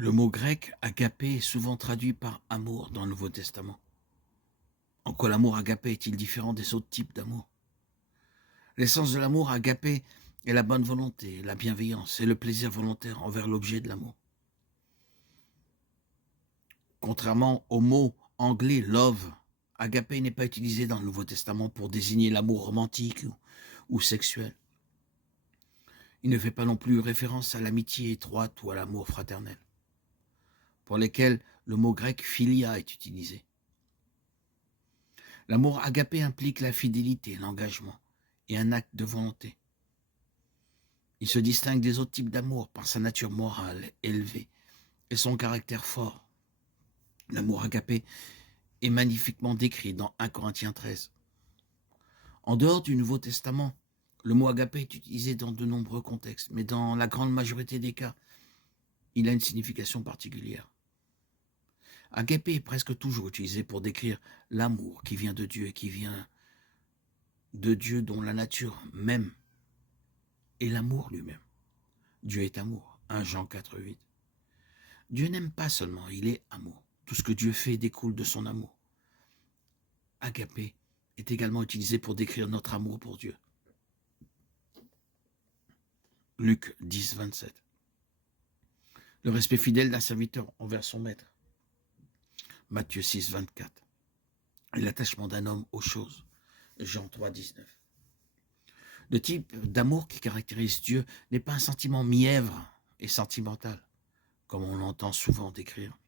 Le mot grec agapé est souvent traduit par amour dans le Nouveau Testament. En quoi l'amour agapé est-il différent des autres types d'amour? L'essence de l'amour agapé est la bonne volonté, la bienveillance et le plaisir volontaire envers l'objet de l'amour. Contrairement au mot anglais love, agapé n'est pas utilisé dans le Nouveau Testament pour désigner l'amour romantique ou sexuel. Il ne fait pas non plus référence à l'amitié étroite ou à l'amour fraternel, pour lesquels le mot grec philia est utilisé. L'amour agapé implique la fidélité, l'engagement et un acte de volonté. Il se distingue des autres types d'amour par sa nature morale élevée et son caractère fort. L'amour agapé est magnifiquement décrit dans 1 Corinthiens 13. En dehors du Nouveau Testament, le mot agapé est utilisé dans de nombreux contextes, mais dans la grande majorité des cas, il a une signification particulière. Agapé est presque toujours utilisé pour décrire l'amour qui vient de Dieu et qui vient de Dieu dont la nature même est l'amour lui-même. Dieu est amour, 1 Jean 4,8. Dieu n'aime pas seulement, il est amour. Tout ce que Dieu fait découle de son amour. Agapé est également utilisé pour décrire notre amour pour Dieu. Luc 10, 27. Le respect fidèle d'un serviteur envers son maître. Matthieu 6, 24. Et l'attachement d'un homme aux choses. Jean 3, 19. Le type d'amour qui caractérise Dieu n'est pas un sentiment mièvre et sentimental, comme on l'entend souvent décrire.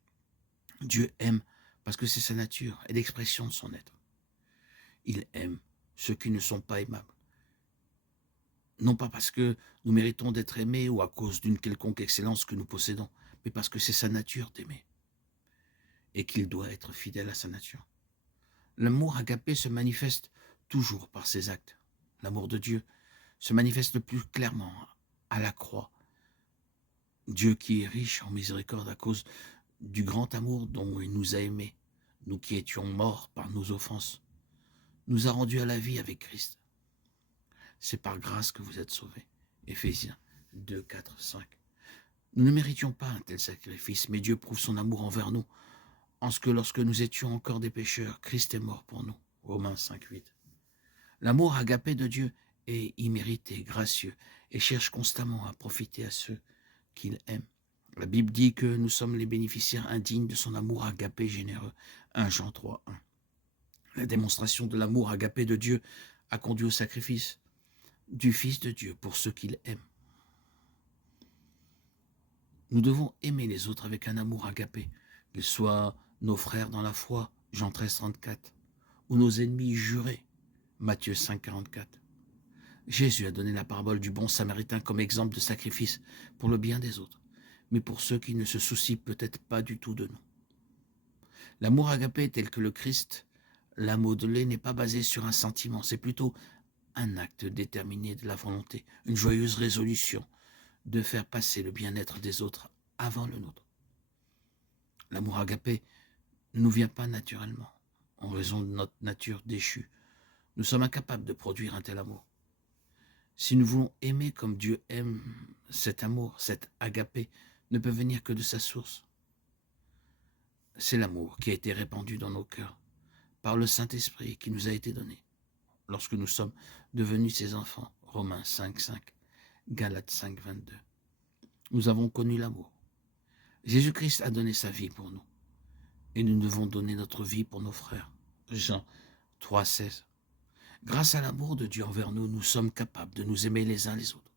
Dieu aime parce que c'est sa nature et l'expression de son être. Il aime ceux qui ne sont pas aimables. Non pas parce que nous méritons d'être aimés ou à cause d'une quelconque excellence que nous possédons, mais parce que c'est sa nature d'aimer et qu'il doit être fidèle à sa nature. L'amour agapé se manifeste toujours par ses actes. L'amour de Dieu se manifeste le plus clairement à la croix. Dieu qui est riche en miséricorde à cause du grand amour dont il nous a aimés, nous qui étions morts par nos offenses, nous a rendus à la vie avec Christ. C'est par grâce que vous êtes sauvés. Éphésiens 2, 4, 5. Nous ne méritions pas un tel sacrifice, mais Dieu prouve son amour envers nous, en ce que lorsque nous étions encore des pécheurs, Christ est mort pour nous. Romains 5, 8. L'amour agapé de Dieu est immérité, gracieux, et cherche constamment à profiter à ceux qu'il aime. La Bible dit que nous sommes les bénéficiaires indignes de son amour agapé généreux. 1 Jean 3, 1. La démonstration de l'amour agapé de Dieu a conduit au sacrifice du Fils de Dieu pour ceux qu'il aime. Nous devons aimer les autres avec un amour agapé, qu'ils soient nos frères dans la foi, Jean 13, 34, ou nos ennemis jurés, Matthieu 5, 44. Jésus a donné la parabole du bon samaritain comme exemple de sacrifice pour le bien des autres, mais pour ceux qui ne se soucient peut-être pas du tout de nous. L'amour agapé tel que le Christ l'a modelé n'est pas basé sur un sentiment, c'est plutôt un acte déterminé de la volonté, une joyeuse résolution de faire passer le bien-être des autres avant le nôtre. L'amour agapé ne nous vient pas naturellement, en raison de notre nature déchue. Nous sommes incapables de produire un tel amour. Si nous voulons aimer comme Dieu aime, cet amour, cet agapé, ne peut venir que de sa source. C'est l'amour qui a été répandu dans nos cœurs par le Saint-Esprit qui nous a été donné lorsque nous sommes devenus ses enfants. Romains 5, 5, Galates 5, 22. Nous avons connu l'amour. Jésus-Christ a donné sa vie pour nous et nous devons donner notre vie pour nos frères. Jean 3, 16. Grâce à l'amour de Dieu envers nous, nous sommes capables de nous aimer les uns les autres.